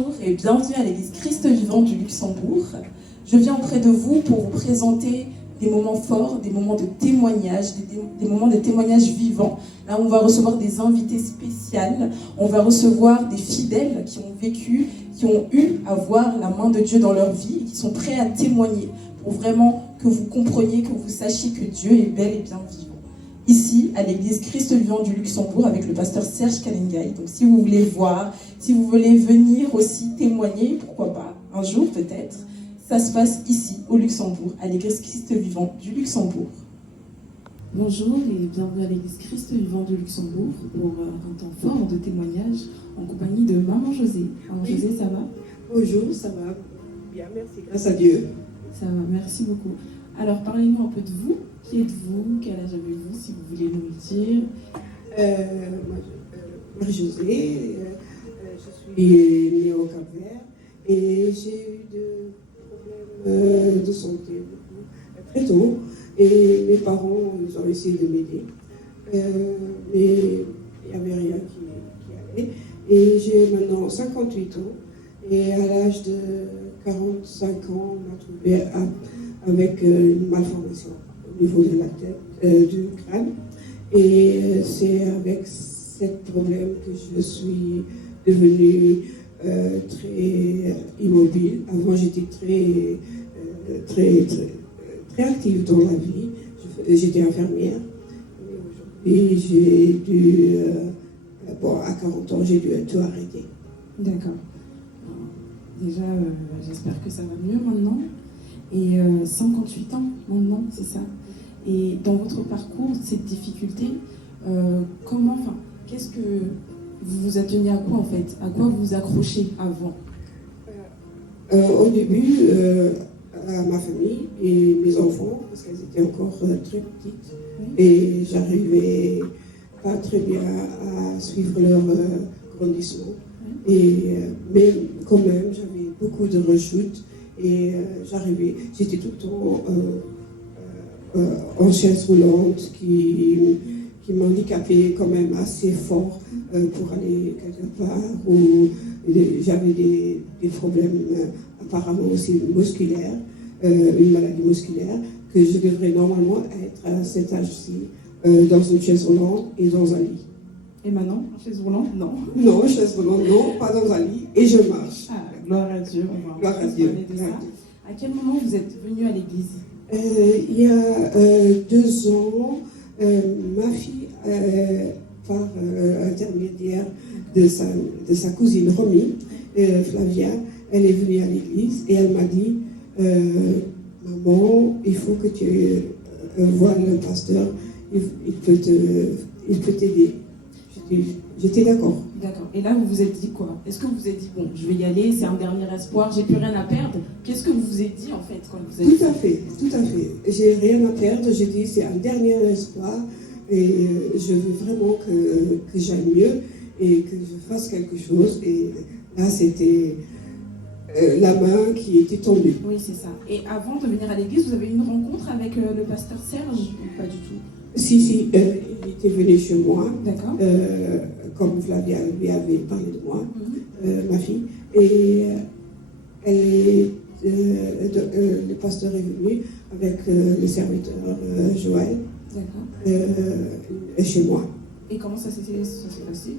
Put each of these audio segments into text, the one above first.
Bonjour et bienvenue à l'Église Christ Vivant du Luxembourg. Je viens auprès de vous pour vous présenter des moments forts, des moments de témoignage, des moments de témoignages vivants. Là, on va recevoir des invités spéciales, on va recevoir des fidèles qui ont vécu, qui ont eu à voir la main de Dieu dans leur vie et qui sont prêts à témoigner pour vraiment que vous compreniez, que vous sachiez que Dieu est bel et bien vivant. Ici, à l'église Christ Vivant du Luxembourg, avec le pasteur Serge Kalengay. Donc, si vous voulez voir, si vous voulez venir aussi témoigner, pourquoi pas, un jour peut-être, ça se passe ici, au Luxembourg, à l'église Christ Vivant du Luxembourg. Bonjour et bienvenue à l'église Christ Vivant du Luxembourg pour un temps fort de témoignage en compagnie de Maman José. Maman José, ça va? Bonjour, ça va bien, merci, grâce à Dieu. Ça va, merci beaucoup. Alors, parlez-nous un peu de vous. Qui êtes-vous? Quel âge avez-vous, si vous voulez nous le dire? Marie-Josée, je suis née au Cap-Vert et j'ai eu des problèmes de santé très tôt. Et mes parents, ils ont essayé de m'aider, mais il n'y avait rien qui allait. Et j'ai maintenant 58 ans et à l'âge de 45 ans, on m'a trouvé avec une malformation au niveau de la tête, du crâne. Et c'est avec ce problème que je suis devenue très immobile. Avant, j'étais très active dans la vie. J'étais infirmière. Et j'ai dû, à 40 ans, j'ai dû tout arrêter. D'accord. Déjà, j'espère que ça va mieux maintenant. Et 58 ans maintenant, c'est ça. Et dans votre parcours, cette difficulté, qu'est-ce que vous vous atteniez à quoi en fait? À quoi vous vous accrochez avant? Au début, à ma famille et mes enfants, parce qu'elles étaient encore très petites, et j'arrivais pas très bien à suivre leur grandissement. Mais quand même, j'avais beaucoup de rechutes et j'étais tout le temps en chaise roulante qui m'handicapait quand même assez fort pour aller quelque part où j'avais des problèmes apparemment aussi musculaires, une maladie musculaire, que je devrais normalement être à cet âge-ci dans une chaise roulante et dans un lit. Et maintenant, chaise roulante? Non. Non, chaise roulante, non, pas dans un lit, et je marche. Ah, gloire à Dieu, on va gloire à Dieu. parler de ça. À quel moment vous êtes venu à l'église? Il y a 2 ans, ma fille, par l'intermédiaire de sa cousine Romy, Flavia, elle est venue à l'église et elle m'a dit maman, il faut que tu vois le pasteur, il peut t'aider. J'étais d'accord. D'accord. Et là, vous vous êtes dit quoi? Est-ce que vous vous êtes dit, bon, je vais y aller, c'est un dernier espoir, j'ai plus rien à perdre? Qu'est-ce que vous vous êtes dit en fait quand vous êtes... Tout à fait. J'ai rien à perdre. J'ai dit, c'est un dernier espoir et je veux vraiment que j'aille mieux et que je fasse quelque chose. Et là, c'était la main qui était tendue. Oui, c'est ça. Et avant de venir à l'église, vous avez eu une rencontre avec le pasteur Serge ou pas du tout? Si, il était venu chez moi. D'accord. Comme Flavia lui avait parlé de moi, ma fille. Et le pasteur est venu avec le serviteur Joël chez moi. Et comment ça s'est passé?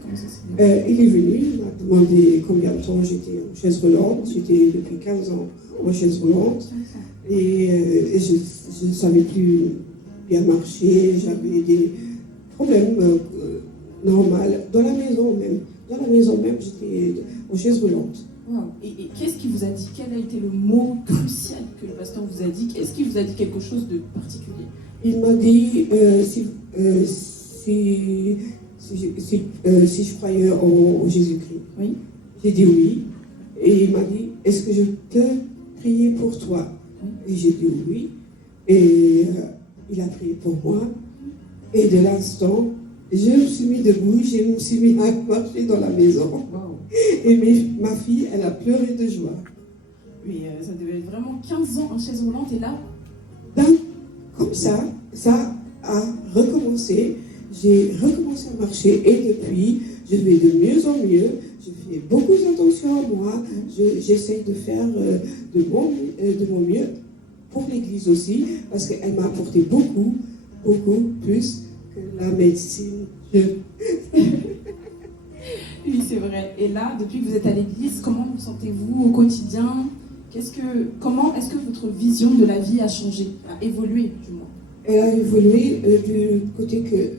Il est venu, il m'a demandé combien de temps j'étais en chaise roulante. J'étais depuis 15 ans en chaise roulante. Et je ne savais plus bien marcher, j'avais des problèmes normaux. Dans la maison même, j'étais en chaise roulante. Wow. Et qu'est-ce qu'il vous a dit? Quel a été le mot crucial que le pasteur vous a dit? Est-ce qu'il vous a dit quelque chose de particulier? Il m'a dit si je croyais en Jésus-Christ. Oui. J'ai dit oui. Et il m'a dit, est-ce que je peux prier pour toi? Et j'ai dit oui. Et il a prié pour moi. Et de l'instant, je me suis mis debout, je me suis mis à marcher dans la maison. Wow. Et ma fille, elle a pleuré de joie. Mais ça devait être vraiment 15 ans en chaise roulante et là... Comme ça a recommencé. j'ai recommencé à marcher et depuis, je vais de mieux en mieux. Je fais beaucoup attention à moi. J'essaie de faire de mon mieux pour l'Église aussi, parce qu'elle m'a apporté beaucoup plus que la médecine. Oui, c'est vrai. Et là, depuis que vous êtes à l'église, comment vous sentez-vous au quotidien? Comment est-ce que votre vision de la vie a changé, a évolué du moins? Elle a évolué du côté que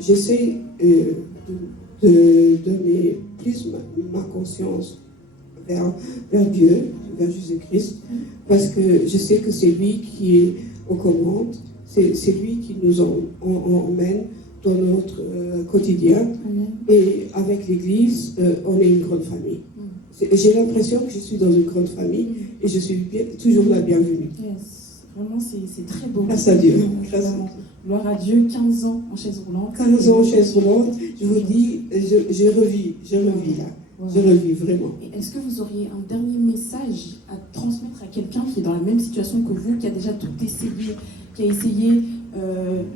j'essaie de donner plus ma conscience vers Dieu, vers Jésus-Christ, parce que je sais que c'est lui qui est aux commandes, c'est lui qui nous emmène dans notre quotidien. Amen. Et avec l'Église, on est une grande famille. J'ai l'impression que je suis dans une grande famille et je suis toujours la bienvenue. Yes. Vraiment, c'est très beau. Grâce à Dieu. Grâce à Dieu. Gloire à Dieu, 15 ans en chaise roulante. 15 ans en chaise roulante, je vous dis, je revis là. Voilà. Je revis vraiment. Et est-ce que vous auriez un dernier message à transmettre à quelqu'un qui est dans la même situation que vous, qui a déjà tout essayé, qui a essayé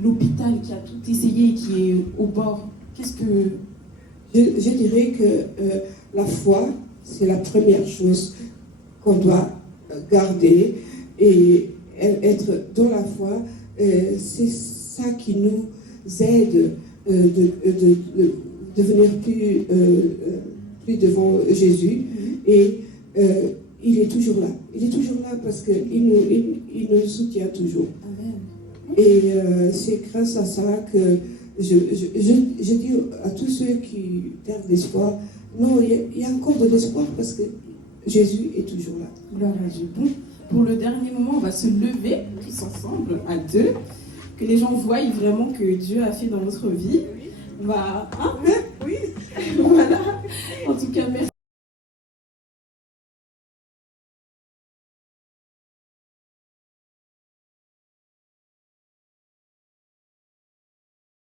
l'hôpital, qui a tout essayé et qui est au bord? Qu'est-ce que... Je dirais que la foi, c'est la première chose qu'on doit garder et être dans la foi. C'est ça qui nous aide de venir plus devant Jésus. Et il est toujours là. Il est toujours là parce qu'il nous soutient toujours. Amen. Et c'est grâce à ça que je dis à tous ceux qui perdent l'espoir, non, il y a encore de l'espoir parce que Jésus est toujours là. Gloire à Dieu. Bon, pour le dernier moment, on va se lever tous ensemble, à deux, que les gens voient vraiment que Dieu a fait dans notre vie. On va... Hein? Oui.